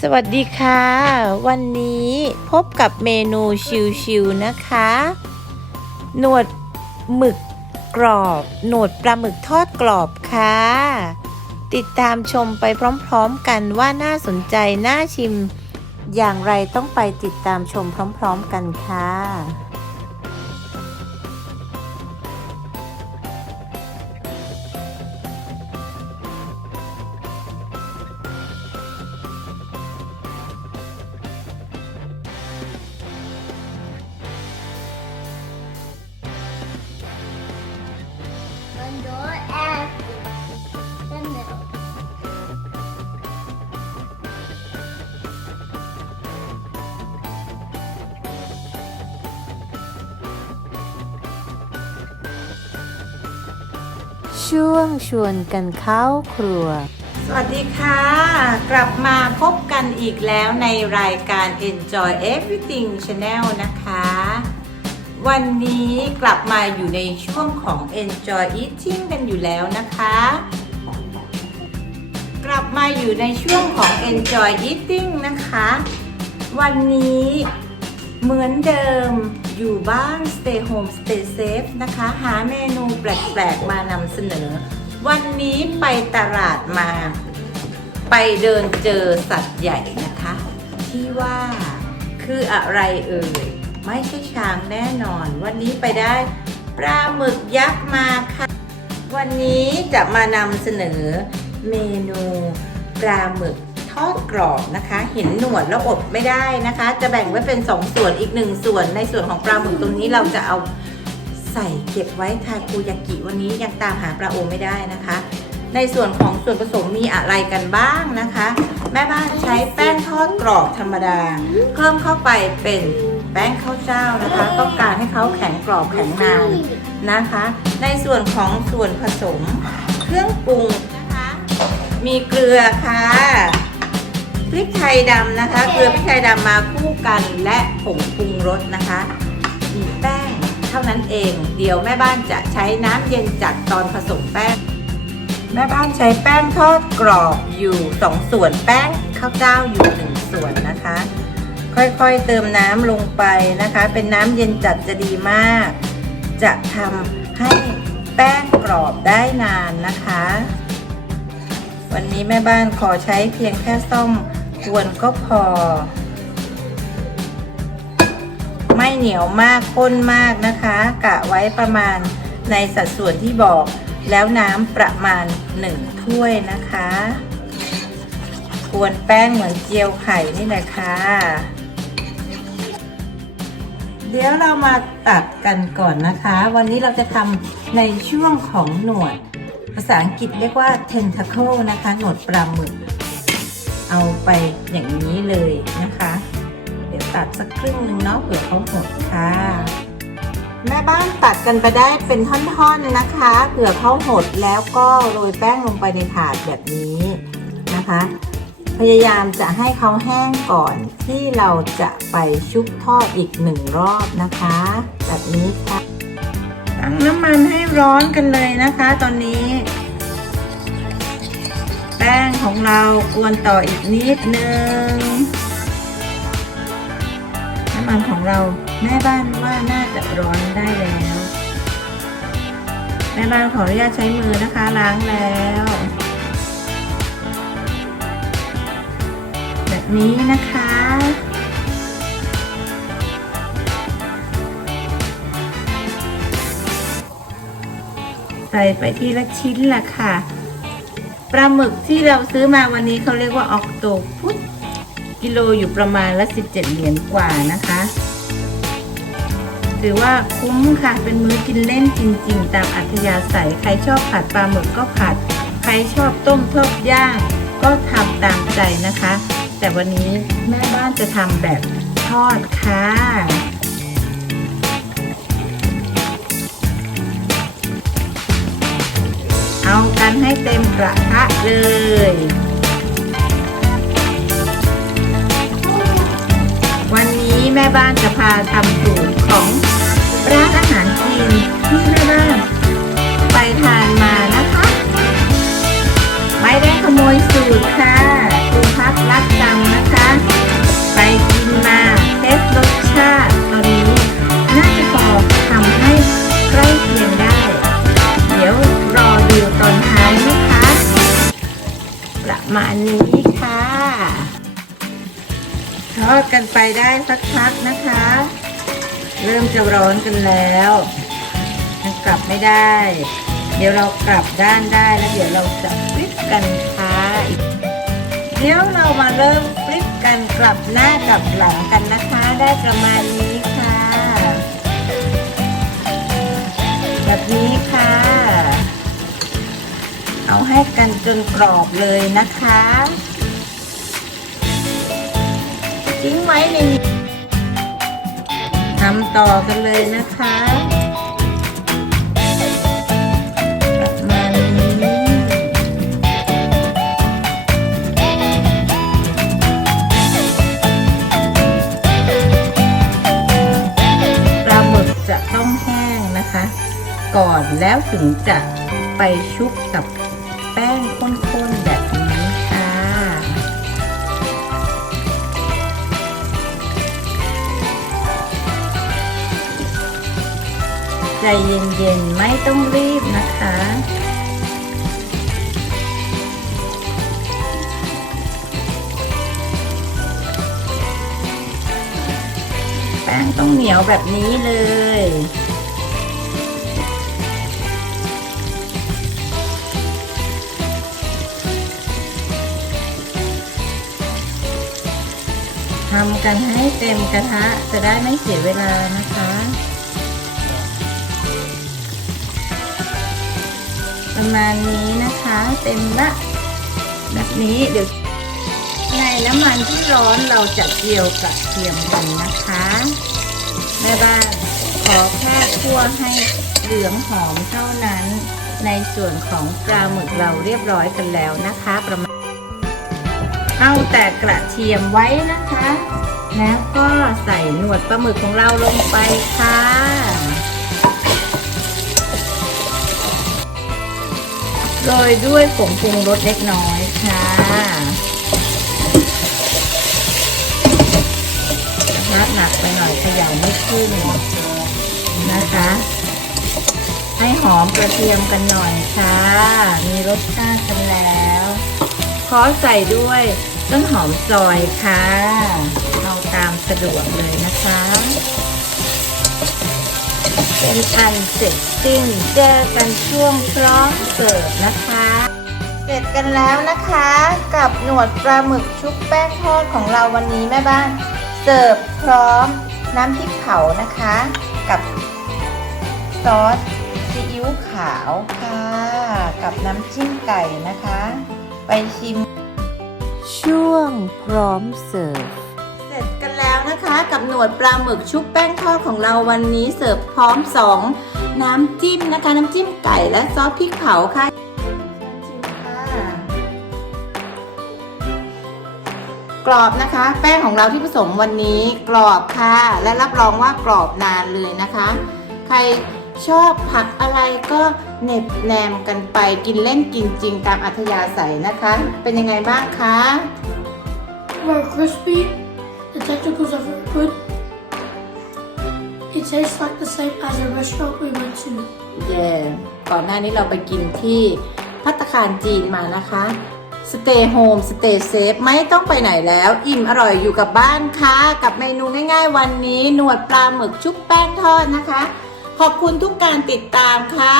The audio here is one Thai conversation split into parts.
สวัสดีค่ะ วันนี้พบกับเมนูชิวๆนะคะ หนวดหมึกกรอบ หนวดปลาหมึกทอดกรอบค่ะ ติดตามชมไปพร้อมๆกันว่าน่าสนใจ น่าชิม อย่างไรต้องไปติดตามชมพร้อมๆกันค่ะ door and the middle. ช่วงชวนกันเข้าครัว สวัสดีค่ะ กลับมาพบกันอีกแล้วในรายการ Enjoy Everything Channel นะคะ วันนี้กลับมาอยู่ในช่วงของ Enjoy Eating กันอยู่แล้วนะคะ กลับมาอยู่ในช่วงของ Enjoy Eating นะคะ วันนี้เหมือนเดิมอยู่บ้าน Stay Home Stay Safe นะคะ หาเมนูแปลกๆมานำเสนอ วันนี้ไปตลาดมา ไปเดินเจอสัตว์ใหญ่นะคะ ที่ว่าคืออะไรเอ่ย ไม่ใช่ช้างแน่นอน วันนี้ไปได้ปลาหมึกยักษ์มาค่ะ วันนี้จะมานำเสนอเมนูปลาหมึกทอดกรอบนะคะ เห็นหนวดแล้วอดไม่ได้นะคะ จะแบ่งไว้เป็น 2 ส่วนอีก 1 ส่วนในส่วนของปลาหมึกตรงนี้เราจะเอาใส่เก็บไว้ทาโกยากิวันนี้ยังตามหาปลาโอไม่ได้นะคะ ในส่วนของส่วนผสมมีอะไรกันบ้างนะคะ แม่บ้านใช้แป้งทอดกรอบธรรมดา เพิ่มเข้าไปเป็น แป้งข้าวเจ้านะคะ ต้องการให้เขาแข็งกรอบแข็งนานนะคะ ในส่วนของส่วนผสมเครื่องปรุงนะคะ มีเกลือค่ะพริกไทยดำนะคะ เกลือพริกไทยดำมาคู่กันและผงปรุงรสนะคะมีแป้งเท่านั้นเอง เดี๋ยวแม่บ้านจะใช้น้ำเย็นจัดตอนผสมแป้ง แม่บ้านใช้แป้งทอดกรอบอยู่สองส่วนแป้งข้าวเจ้าอยู่หนึ่งส่วนนะคะ ค่อยๆเติมน้ำลงไปนะคะ เป็นน้ำเย็นจัดจะดีมาก จะทำให้แป้งกรอบได้นานนะคะ วันนี้แม่บ้านขอใช้เพียงแค่ส้อมกวนก็พอ ไม่เหนียวมากข้นมากนะคะ กะไว้ประมาณในสัดส่วนที่บอกแล้วน้ำประมาณ 1 ถ้วยนะคะ กวนแป้งเหมือนเจียวไข่นี่แหละค่ะ เดี๋ยวเรามาตัดกันก่อนนะคะ วันนี้เราจะทำในช่วงของหนวด ภาษาอังกฤษเรียกว่า tentacle นะคะ หนวดปลาหมึก เอาไปอย่างนี้เลยนะคะ เดี๋ยวตัดสักครึ่งหนึ่งเนาะเผื่อเขาหดค่ะ แม่บ้านตัดกันไปได้เป็นท่อนๆนะคะ เผื่อเขาหดแล้วก็โรยแป้งลงไปในถาดแบบนี้นะคะ พยายามจะให้เขาแห้งก่อนที่เราจะไปชุบทอดอีกหนึ่งรอบนะคะ แบบนี้ค่ะ ตั้งน้ำมันให้ร้อนกันเลยนะคะตอนนี้ แป้งของเรากวนต่ออีกนิดนึง น้ำมันของเราแม่บ้านว่าน่าจะร้อนได้แล้วแม่บ้านขออนุญาตใช้มือนะคะล้างแล้ว แบบนี้นะคะ ใส่ไปทีละชิ้นละค่ะ ปลาหมึกที่เราซื้อมาวันนี้เขาเรียกว่าออกโตพุตกิโลอยู่ประมาณละ 17 เหรียญกว่านะคะถือว่าคุ้มค่ะ เป็นมื้อกินเล่นจริง ๆ ตามอัธยาศัย ใครชอบผัดปลาหมึกก็ผัด ใครชอบต้มทอดย่าง ก็ทำตามใจนะคะ แต่วันนี้แม่บ้านจะทำแบบทอดค่ะ เอากันให้เต็มกระทะเลยวันนี้แม่บ้านจะพาทำสูตรของร้านอาหารจีนที่แม่บ้านไปทานมานะคะ ไม่ได้ขโมย สักพักนะคะ เริ่มจะร้อนกันแล้วยังกลับไม่ได้ เดี๋ยวเรากลับด้านได้แล้วเดี๋ยวเราจะฟลิปกันค่ะเดี๋ยวเรามาเริ่มฟลิปกันกลับหน้ากลับหลังกันนะคะ ได้ประมาณนี้ค่ะ แบบนี้ค่ะ เอาให้กันจนกรอบเลยนะคะ ทิ้งไว้ในนี้ ทำต่อกันเลยนะคะประมาณนี้ปลาหมึกจะต้องแห้งนะคะ ก่อนแล้วถึงจะไปชุบกับ ใจเย็นๆ ไม่ต้องรีบนะคะ แป้งต้องเหนียวแบบนี้เลยทำกันให้เต็มกระทะจะได้ไม่เสียเวลานะคะ ประมาณนี้นะคะ เต็มละแบบนี้เดี๋ยวในน้ำมันที่ร้อนเราจะเจียวกระเทียมกันนะคะแม่บ้านขอแค่คั่วให้เหลืองหอมเท่านั้น ในส่วนของปลาหมึกเราเรียบร้อยกันแล้วนะคะประมาณเอาแต่กระเทียมไว้นะคะ แล้วก็ใส่หนวดปลาหมึกของเราลงไปค่ะ โรยด้วยผงปรุงรสเล็กน้อยค่ะกระทะหนักไปหน่อยเขย่าไม่ขึ้นนะคะ ให้หอมกระเทียมกันหน่อยค่ะ มีรสชาติกันแล้วขอใส่ด้วยต้นหอมซอยค่ะ เอาตามสะดวกเลยนะคะ เป็นอันเสร็จสิ้นเจอกันช่วงพร้อมเสิร์ฟนะคะ เสร็จกันแล้วนะคะ กับหนวดปลาหมึกชุบแป้งทอดของเราวันนี้แม่บ้าน เสิร์ฟพร้อมน้ำพริกเผานะคะ กับซอสซีอิ๊วขาวค่ะ กับน้ำจิ้มไก่นะคะ ไปชิม ช่วงพร้อมเสิร์ฟ กับหนวดปลาหมึกชุบแป้งทอดของเราวันนี้เสิร์ฟพร้อมสองน้ำจิ้มนะคะ น้ำจิ้มไก่และซอสพริกเผาค่ะชิมค่ะกรอบนะคะ แป้งของเราที่ผสมวันนี้กรอบค่ะ และรับรองว่ากรอบนานเลยนะคะ ใครชอบผักอะไรก็เน็บแนมกันไปกินเล่นกินจริงตามอัธยาศัยนะคะ เป็นยังไงบ้างคะ Very crispy. The technicals are very good. It tastes like the same as a restaurant we went to. เย่ก่อนหน้านี้เราไปกินที่พัตตาคารจีนมานะคะ Stay home Stay safe ไม่ต้องไปไหนแล้ว อิ่มอร่อยอยู่กับบ้านค่ะ กับเมนูง่ายๆวันนี้ หนวดปลาหมึกชุบแป้งทอดนะคะ ขอบคุณทุกการติดตามค่ะ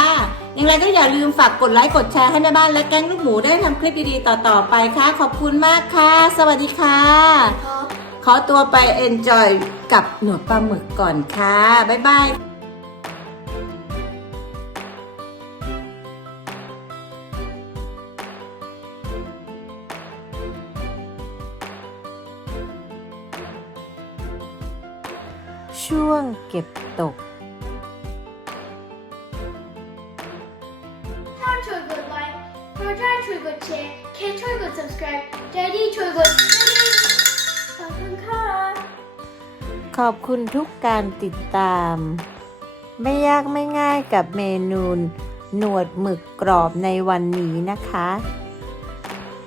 อย่างไรก็อย่าลืมฝากกดไลค์กดแชร์ให้แม่บ้านและแก๊งลูกหมูได้ทำคลิปดีๆต่อๆไปค่ะ ขอบคุณมากค่ะ สวัสดีค่ะ Uh, ขอตัวไป enjoy กับหนวดปลาหมึกก่อนค่ะ บ๊ายบายช่วงเก็บตก Time to a good like, for a time to a good share, K to a good subscribe, Daddy to a good Welcome car. ขอบคุณทุกการติดตาม ไม่ยากไม่ง่ายกับเมนูหนวดหมึกกรอบในวันนี้นะคะ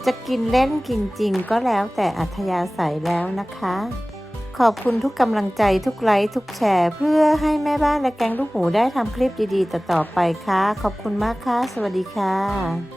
จะกินเล่นกินจริงก็แล้วแต่อัธยาศัยแล้วนะคะ ขอบคุณทุกกำลังใจทุกไลค์ทุกแชร์ เพื่อให้แม่บ้านและแกงลูกหมูได้ทำคลิปดีๆ ต่อๆไปค่ะ ขอบคุณมากค่ะ สวัสดีค่ะ